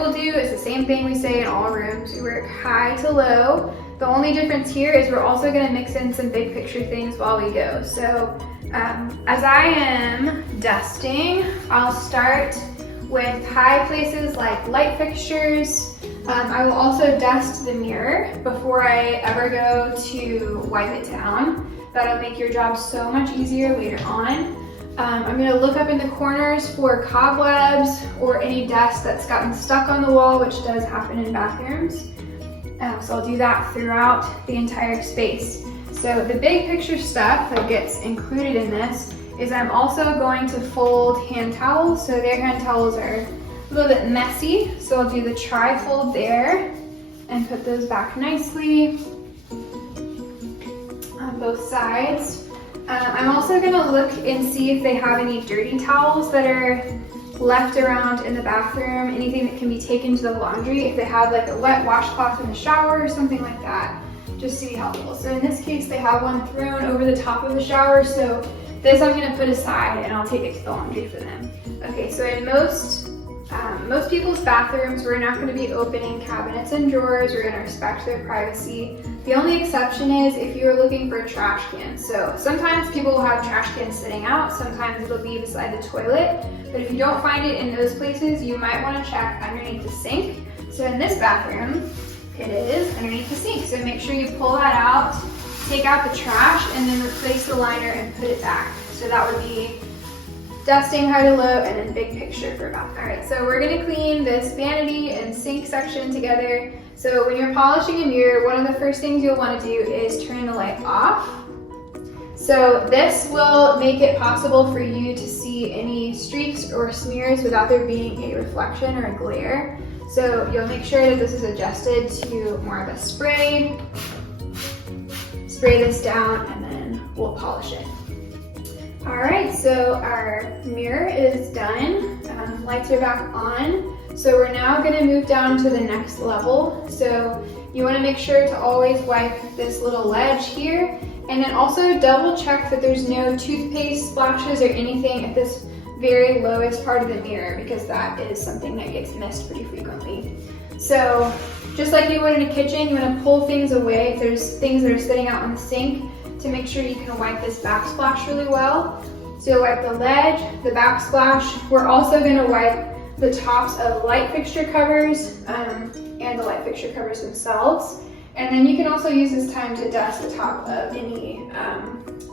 we'll do is the same thing we say in all rooms. We work high to low. The only difference here is we're also going to mix in some big picture things while we go. So as I am dusting, I'll start with high places like light fixtures. I will also dust the mirror before I ever go to wipe it down. That'll make your job so much easier later on. I'm going to look up in the corners for cobwebs or any dust that's gotten stuck on the wall, which does happen in bathrooms. So I'll do that throughout the entire space. So the big picture stuff that gets included in this is I'm also going to fold hand towels. So their hand towels are a little bit messy. So I'll do the tri-fold there and put those back nicely on both sides. I'm also going to look and see if they have any dirty towels that are left around in the bathroom, anything that can be taken to the laundry, if they have like a wet washcloth in the shower or something like that, just to be helpful. So in this case, they have one thrown over the top of the shower, so this I'm going to put aside and I'll take it to the laundry for them. Okay, so in most people's bathrooms, we're not going to be opening cabinets and drawers. We're going to respect their privacy. The only exception is if you're looking for a trash can. So sometimes people will have trash cans sitting out. Sometimes it'll be beside the toilet. But if you don't find it in those places, you might want to check underneath the sink. So in this bathroom, it is underneath the sink. So make sure you pull that out, take out the trash, and then replace the liner and put it back. So that would be dusting high to low and then big picture for bath. All right, so we're gonna clean this vanity and sink section together. So when you're polishing a mirror, one of the first things you'll wanna do is turn the light off. So this will make it possible for you to see any streaks or smears without there being a reflection or a glare. So you'll make sure that this is adjusted to more of a spray. Spray this down and then we'll polish it. All right, so our mirror is done. Lights are back on. So we're now gonna move down to the next level. So you wanna make sure to always wipe this little ledge here, and then also double check that there's no toothpaste splashes or anything at this very lowest part of the mirror, because that is something that gets missed pretty frequently. So just like you would in a kitchen, you wanna pull things away if there's things that are sitting out on the sink to make sure you can wipe this backsplash really well. So you'll wipe the ledge, the backsplash. We're also gonna wipe the tops of light fixture covers and the light fixture covers themselves. And then you can also use this time to dust the top of any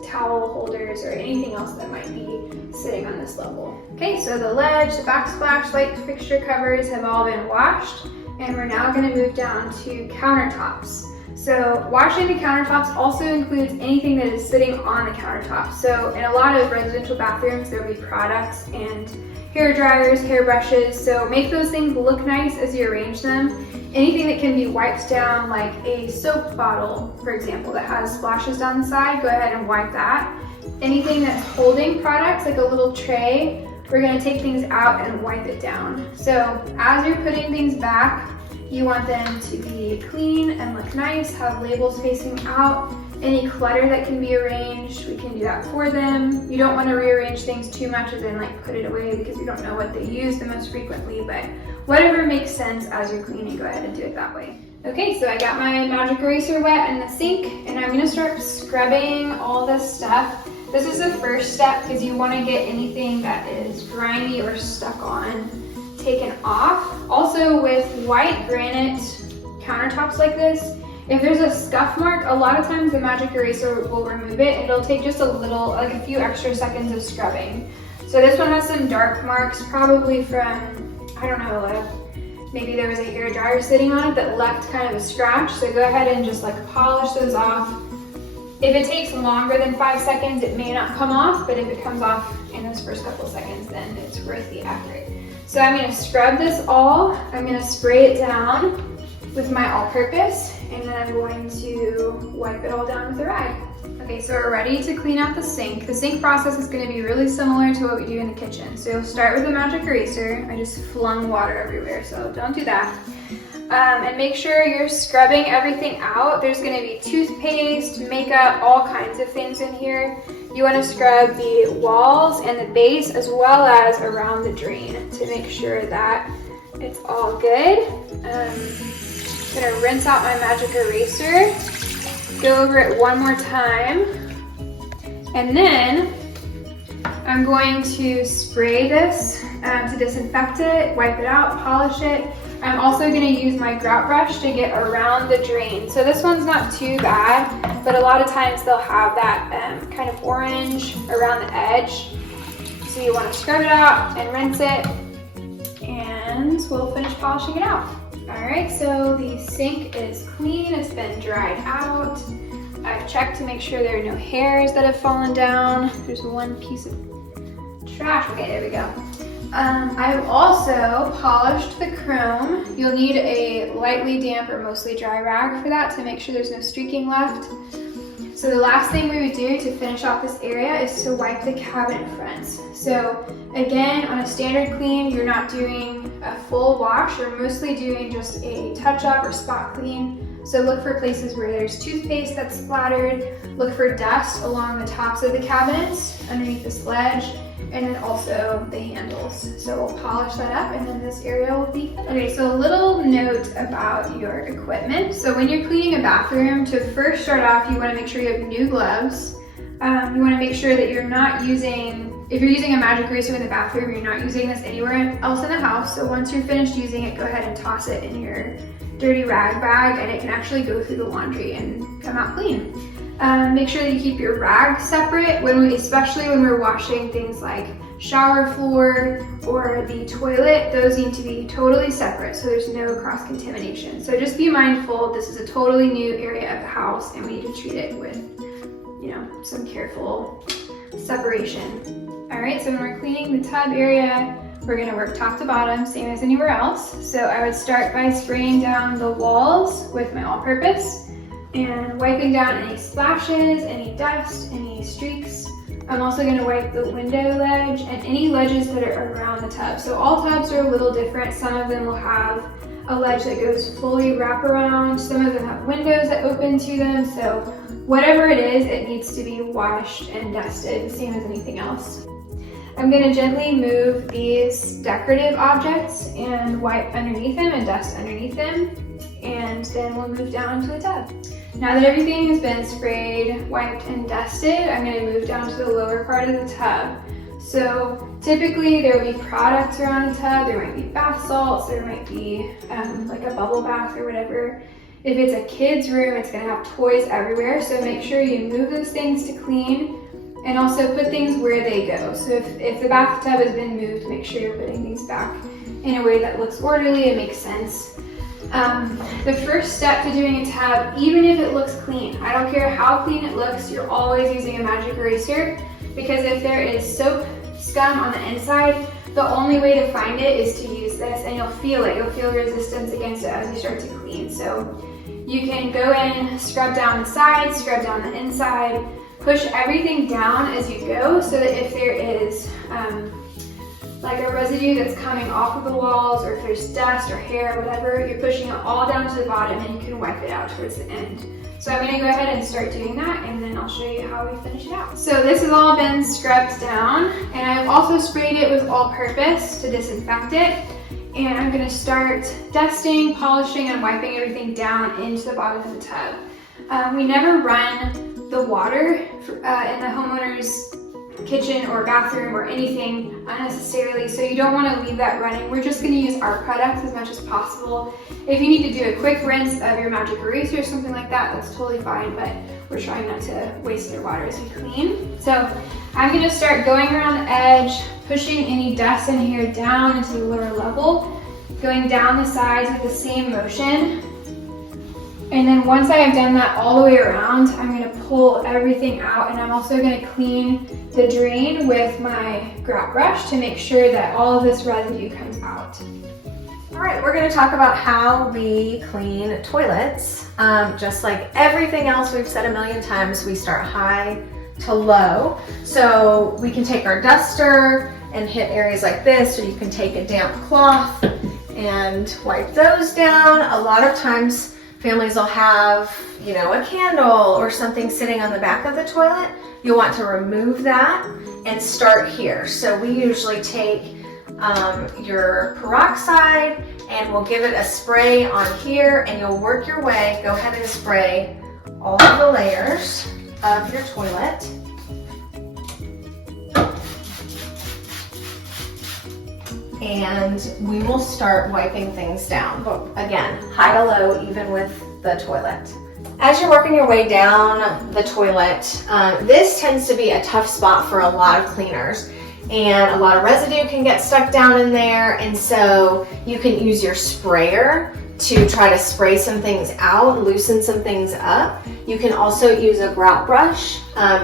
towel holders or anything else that might be sitting on this level. Okay, so the ledge, the backsplash, light fixture covers have all been washed, and we're now gonna move down to countertops. So washing the countertops also includes anything that is sitting on the countertop. So in a lot of residential bathrooms, there will be products and hair dryers, hair brushes. So make those things look nice as you arrange them. Anything that can be wiped down, like a soap bottle, for example, that has splashes down the side, go ahead and wipe that. Anything that's holding products, like a little tray, we're gonna take things out and wipe it down. So as you're putting things back, you want them to be clean and look nice, have labels facing out. Any clutter that can be arranged, we can do that for them. You don't want to rearrange things too much and then like put it away because you don't know what they use the most frequently, but whatever makes sense as you're cleaning, go ahead and do it that way. Okay, so I got my magic eraser wet in the sink, and I'm gonna start scrubbing all this stuff. This is the first step because you want to get anything that is grimy or stuck on taken off. Also with white granite countertops like this, if there's a scuff mark, a lot of times the magic eraser will remove it. It'll take just a little, like a few extra seconds of scrubbing. So this one has some dark marks, probably from, I don't know, maybe there was a hair dryer sitting on it that left kind of a scratch. So go ahead and just like polish those off. If it takes longer than 5 seconds, it may not come off, but if it comes off in those first couple of seconds, then it's worth the effort. So I'm gonna scrub this all. I'm gonna spray it down with my all-purpose, and then I'm going to wipe it all down with a rag. Okay, so we're ready to clean out the sink. The sink process is gonna be really similar to what we do in the kitchen. So you'll start with the magic eraser. I just flung water everywhere, so don't do that. And make sure you're scrubbing everything out. There's gonna be toothpaste, makeup, all kinds of things in here. You wanna scrub the walls and the base as well as around the drain to make sure that it's all good. I'm gonna rinse out my magic eraser, go over it one more time, and then I'm going to spray this to disinfect it, wipe it out, polish it. I'm also going to use my grout brush to get around the drain. So this one's not too bad, but a lot of times they'll have that kind of orange around the edge. So you want to scrub it out and rinse it, and we'll finish polishing it out. All right, so the sink is clean, it's been dried out. I've checked to make sure there are no hairs that have fallen down. There's one piece of trash. Okay, there we go. I've also polished the chrome. You'll need a lightly damp or mostly dry rag for that to make sure there's no streaking left. So the last thing we would do to finish off this area is to wipe the cabinet fronts. So again, on a standard clean, you're not doing a full wash, you're mostly doing just a touch-up or spot clean. So look for places where there's toothpaste that's splattered, look for dust along the tops of the cabinets, underneath this ledge, and then also the handles. So we'll polish that up and then this area will be finished. Okay, so a little note about your equipment. So when you're cleaning a bathroom, to first start off, you want to make sure you have new gloves. You want to make sure that you're not using, if you're using a magic eraser in the bathroom, you're not using this anywhere else in the house. So once you're finished using it, go ahead and toss it in your dirty rag bag, and it can actually go through the laundry and come out clean. Make sure that you keep your rags separate, especially when we're washing things like shower floor or the toilet. Those need to be totally separate so there's no cross-contamination. So just be mindful, this is a totally new area of the house and we need to treat it with, some careful separation. All right, so when we're cleaning the tub area, we're gonna work top to bottom, same as anywhere else. So I would start by spraying down the walls with my all-purpose and wiping down any splashes, any dust, any streaks. I'm also going to wipe the window ledge and any ledges that are around the tub. So all tubs are a little different. Some of them will have a ledge that goes fully wraparound. Some of them have windows that open to them. So whatever it is, it needs to be washed and dusted, the same as anything else. I'm going to gently move these decorative objects and wipe underneath them and dust underneath them. And then we'll move down to the tub. Now that everything has been sprayed, wiped, and dusted, I'm going to move down to the lower part of the tub. So typically there will be products around the tub. There might be bath salts, there might be like a bubble bath or whatever. If it's a kid's room, it's going to have toys everywhere. So make sure you move those things to clean and also put things where they go. So if the bathtub has been moved, make sure you're putting things back in a way that looks orderly and makes sense. The first step to doing a tub, even if it looks clean, I don't care how clean it looks, you're always using a magic eraser, because if there is soap scum on the inside, the only way to find it is to use this, and you'll feel it. You'll feel resistance against it as you start to clean. So you can go in, scrub down the sides, scrub down the inside, push everything down as you go so that if there is like a residue that's coming off of the walls, or if there's dust or hair or whatever, you're pushing it all down to the bottom and you can wipe it out towards the end. So I'm gonna go ahead and start doing that, and then I'll show you how we finish it out. So this has all been scrubbed down, and I've also sprayed it with all-purpose to disinfect it. And I'm gonna start dusting, polishing, and wiping everything down into the bottom of the tub. We never run the water in the homeowner's kitchen or bathroom or anything unnecessarily, so you don't want to leave that running. We're just going to use our products as much as possible. If you need to do a quick rinse of your magic eraser or something like that, that's totally fine, but we're trying not to waste your water as we clean. So I'm going to start going around the edge, pushing any dust and hair down into the lower level, going down the sides with the same motion. And then once I have done that all the way around, I'm going to pull everything out, and I'm also going to clean the drain with my grout brush to make sure that all of this residue comes out. All right, we're going to talk about how we clean toilets. Just like everything else we've said a million times, we start high to low. So we can take our duster and hit areas like this, or you can take a damp cloth and wipe those down. A lot of times families will have, a candle or something sitting on the back of the toilet. You'll want to remove that and start here. So we usually take your peroxide, and we'll give it a spray on here, and you'll work your way. Go ahead and spray all of the layers of your toilet. And we will start wiping things down. But again, high to low, even with the toilet. As you're working your way down the toilet, this tends to be a tough spot for a lot of cleaners, and a lot of residue can get stuck down in there, and so you can use your sprayer to try to spray some things out, loosen some things up. You can also use a grout brush.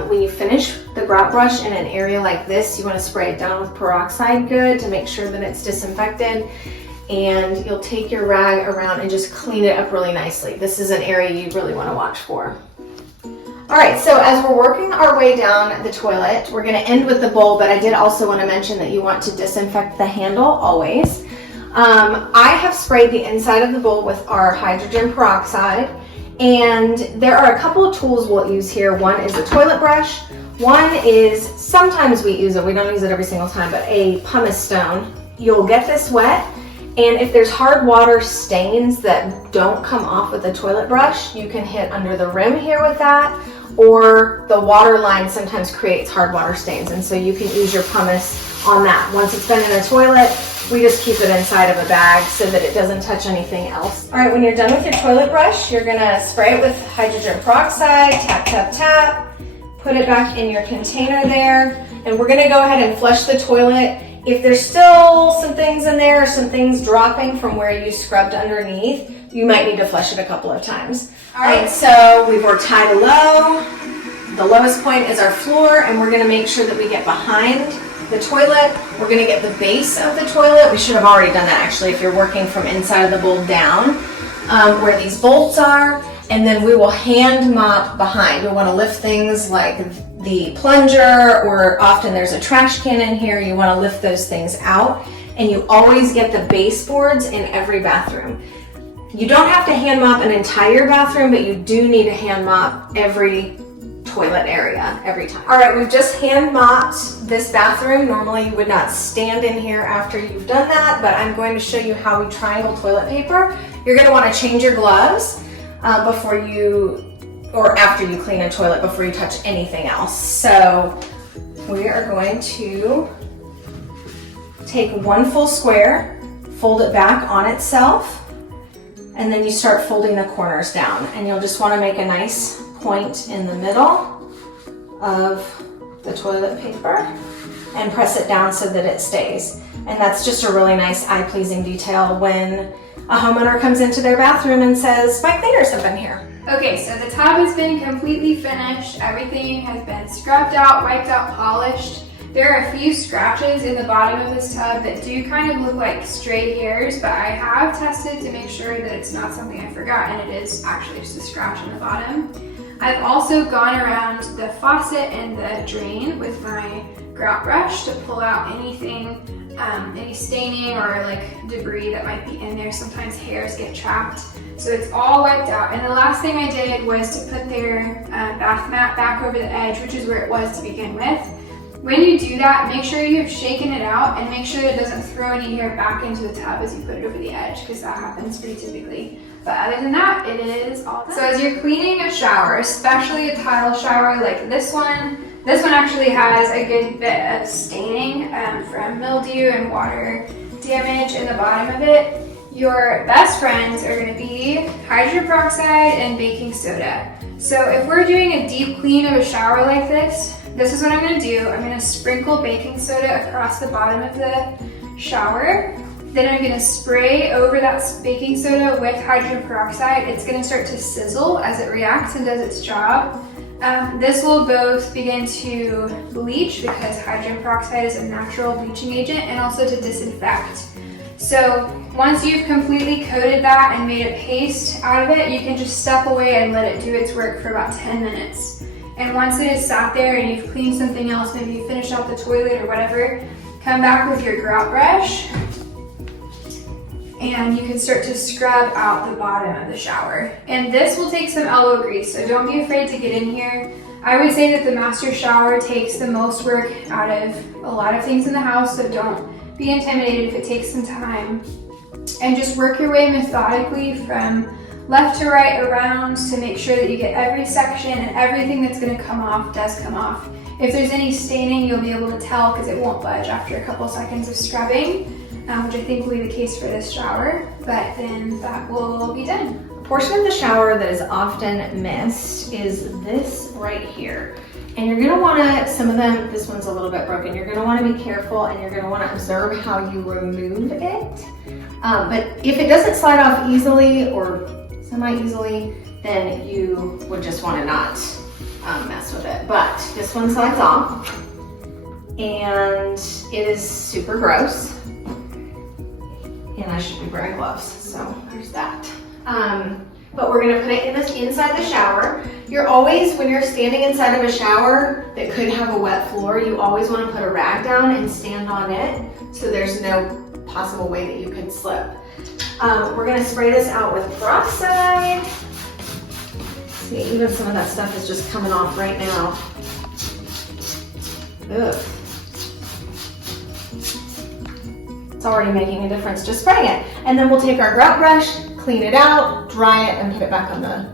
When you finish the grout brush in an area like this, you want to spray it down with peroxide good to make sure that it's disinfected. And you'll take your rag around and just clean it up really nicely. This is an area you really want to watch for. All right, so as we're working our way down the toilet, we're going to end with the bowl, but I did also want to mention that you want to disinfect the handle always. I have sprayed the inside of the bowl with our hydrogen peroxide, and there are a couple of tools we'll use here. One is a toilet brush. One is, sometimes we use it, we don't use it every single time, but a pumice stone. You'll get this wet, and if there's hard water stains that don't come off with the toilet brush, you can hit under the rim here with that, or the water line sometimes creates hard water stains, and so you can use your pumice on that. Once it's been in the toilet, we just keep it inside of a bag so that it doesn't touch anything else. All right, when you're done with your toilet brush, you're gonna spray it with hydrogen peroxide, tap, tap, tap, put it back in your container there, and we're gonna go ahead and flush the toilet. If there's still some things in there, or some things dropping from where you scrubbed underneath, you might need to flush it a couple of times. All right, so we've worked high to low. The lowest point is our floor, and we're gonna make sure that we get behind the toilet. We're gonna get the base of the toilet. We should have already done that actually if you're working from inside of the bowl down, where these bolts are, and then we will hand mop behind. You'll wanna lift things like the plunger, or often there's a trash can in here. You wanna lift those things out, and you always get the baseboards in every bathroom. You don't have to hand mop an entire bathroom, but you do need to hand mop every toilet area every time. All right, we've just hand mopped this bathroom. Normally you would not stand in here after you've done that, but I'm going to show you how we triangle toilet paper. You're gonna wanna change your gloves before you, or after you clean a toilet, before you touch anything else. So we are going to take one full square, fold it back on itself, and then you start folding the corners down, and you'll just want to make a nice point in the middle of the toilet paper and press it down so that it stays. And that's just a really nice eye-pleasing detail when a homeowner comes into their bathroom and says, "My cleaners have been here." Okay, so the tub has been completely finished. Everything has been scrubbed out, wiped out, polished. There are a few scratches in the bottom of this tub that do kind of look like stray hairs, but I have tested to make sure that it's not something I forgot, and it is actually just a scratch in the bottom. I've also gone around the faucet and the drain with my grout brush to pull out anything, any staining or like debris that might be in there. Sometimes hairs get trapped. So it's all wiped out. And the last thing I did was to put their bath mat back over the edge, which is where it was to begin with. When you do that, make sure you've shaken it out and make sure that it doesn't throw any hair back into the tub as you put it over the edge, because that happens pretty typically. But other than that, it is all done. So as you're cleaning a shower, especially a tile shower like this one actually has a good bit of staining from mildew and water damage in the bottom of it. Your best friends are going to be hydrogen peroxide and baking soda. So if we're doing a deep clean of a shower like this is what I'm going to do. I'm going to sprinkle baking soda across the bottom of the shower. Then I'm going to spray over that baking soda with hydrogen peroxide. It's going to start to sizzle as it reacts and does its job. This will both begin to bleach, because hydrogen peroxide is a natural bleaching agent, and also to disinfect. So once you've completely coated that and made a paste out of it, you can just step away and let it do its work for about 10 minutes. And once it is sat there and you've cleaned something else, maybe you finished out the toilet or whatever, come back with your grout brush and you can start to scrub out the bottom of the shower. And this will take some elbow grease, so don't be afraid to get in here. I would say that the master shower takes the most work out of a lot of things in the house, so don't be intimidated if it takes some time. And just work your way methodically from left to right around to make sure that you get every section and everything that's going to come off does come off. If there's any staining, you'll be able to tell because it won't budge after a couple seconds of scrubbing, which I think will be the case for this shower, but then that will be done. A portion of the shower that is often missed is this right here. And you're gonna wanna, some of them, this one's a little bit broken, you're gonna wanna be careful and you're gonna wanna observe how you remove it. But if it doesn't slide off easily or semi-easily, then you would just wanna not mess with it. But this one slides off and it is super gross. And I should be wearing gloves, so there's that. But we're gonna put it in inside the shower. You're always, when you're standing inside of a shower that could have a wet floor, you always wanna put a rag down and stand on it so there's no possible way that you could slip. We're gonna spray this out with peroxide. See, even some of that stuff is just coming off right now. Ugh. It's already making a difference just spraying it. And then we'll take our grout brush, clean it out, dry it, and put it back on the.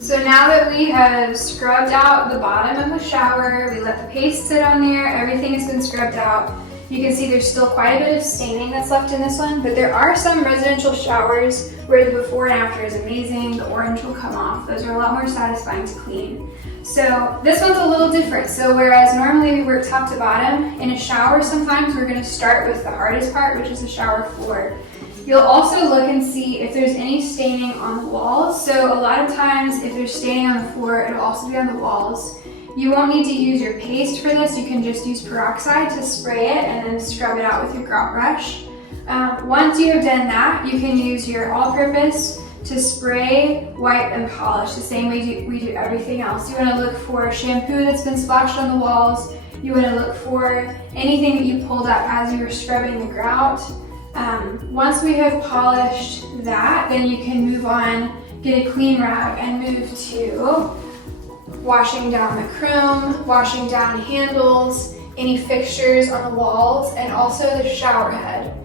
So now that we have scrubbed out the bottom of the shower, we let the paste sit on there, everything has been scrubbed out. You can see there's still quite a bit of staining that's left in this one, but there are some residential showers where the before and after is amazing. The orange will come off. Those are a lot more satisfying to clean. So this one's a little different. So whereas normally we work top to bottom, in a shower sometimes we're gonna start with the hardest part, which is the shower floor. You'll also look and see if there's any staining on the walls. So a lot of times if there's staining on the floor, it'll also be on the walls. You won't need to use your paste for this. You can just use peroxide to spray it and then scrub it out with your grout brush. Once you have done that, you can use your all-purpose to spray, wipe, and polish the same way we do everything else. You want to look for shampoo that's been splashed on the walls. You want to look for anything that you pulled up as you were scrubbing the grout. Once we have polished that, then you can move on, get a clean rag, and move to washing down the chrome, washing down handles, any fixtures on the walls, and also the shower head.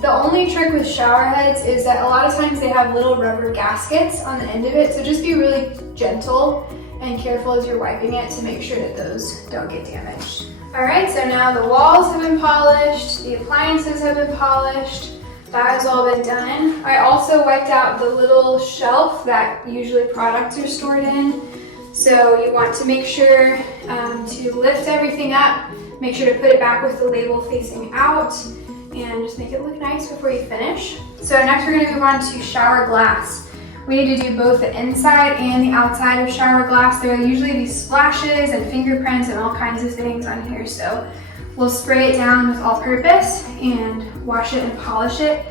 The only trick with shower heads is that a lot of times they have little rubber gaskets on the end of it, so just be really gentle and careful as you're wiping it to make sure that those don't get damaged. All right, so now the walls have been polished, the appliances have been polished, that has all been done. I also wiped out the little shelf that usually products are stored in. So you want to make sure to lift everything up, make sure to put it back with the label facing out, and just make it look nice before you finish. So next we're going to move on to shower glass. We need to do both the inside and the outside of shower glass. There will usually be splashes and fingerprints and all kinds of things on here. So we'll spray it down with all-purpose and wash it and polish it.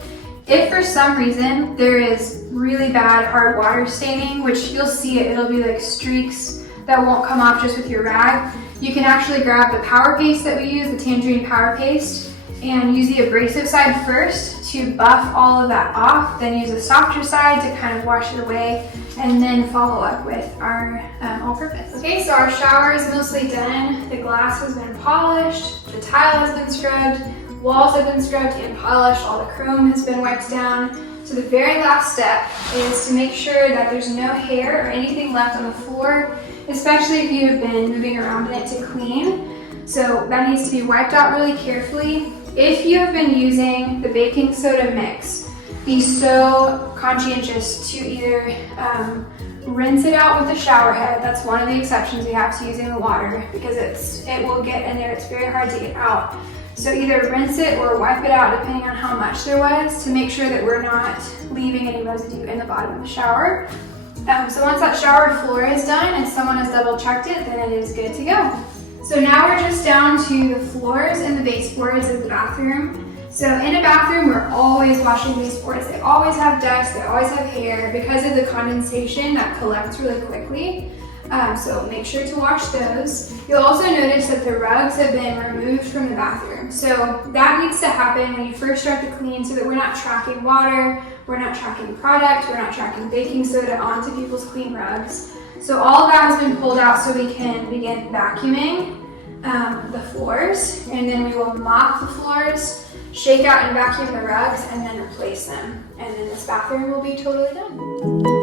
If for some reason there is really bad hard water staining, which you'll see it'll be like streaks that won't come off just with your rag, you can actually grab the power paste that we use, the tangerine power paste, and use the abrasive side first to buff all of that off, then use the softer side to kind of wash it away, and then follow up with our all-purpose. Okay, so our shower is mostly done. The glass has been polished, the tile has been scrubbed, walls have been scrubbed and polished, all the chrome has been wiped down. So the very last step is to make sure that there's no hair or anything left on the floor, especially if you have been moving around in it to clean. So that needs to be wiped out really carefully. If you have been using the baking soda mix, be so conscientious to either rinse it out with the shower head. That's one of the exceptions we have to using the water because it will get in there. It's very hard to get out. So either rinse it or wipe it out depending on how much there was to make sure that we're not leaving any residue in the bottom of the shower. So once that shower floor is done and someone has double checked it, then it is good to go. So now we're just down to the floors and the baseboards of the bathroom. So in a bathroom, we're always washing baseboards. They always have dust, they always have hair because of the condensation that collects really quickly. So make sure to wash those. You'll also notice that the rugs have been removed from the bathroom. So that needs to happen when you first start to clean so that we're not tracking water, we're not tracking product, we're not tracking baking soda onto people's clean rugs. So all of that has been pulled out so we can begin vacuuming. the floors, and then we will mop the floors, shake out and vacuum the rugs, and then replace them. And then this bathroom will be totally done.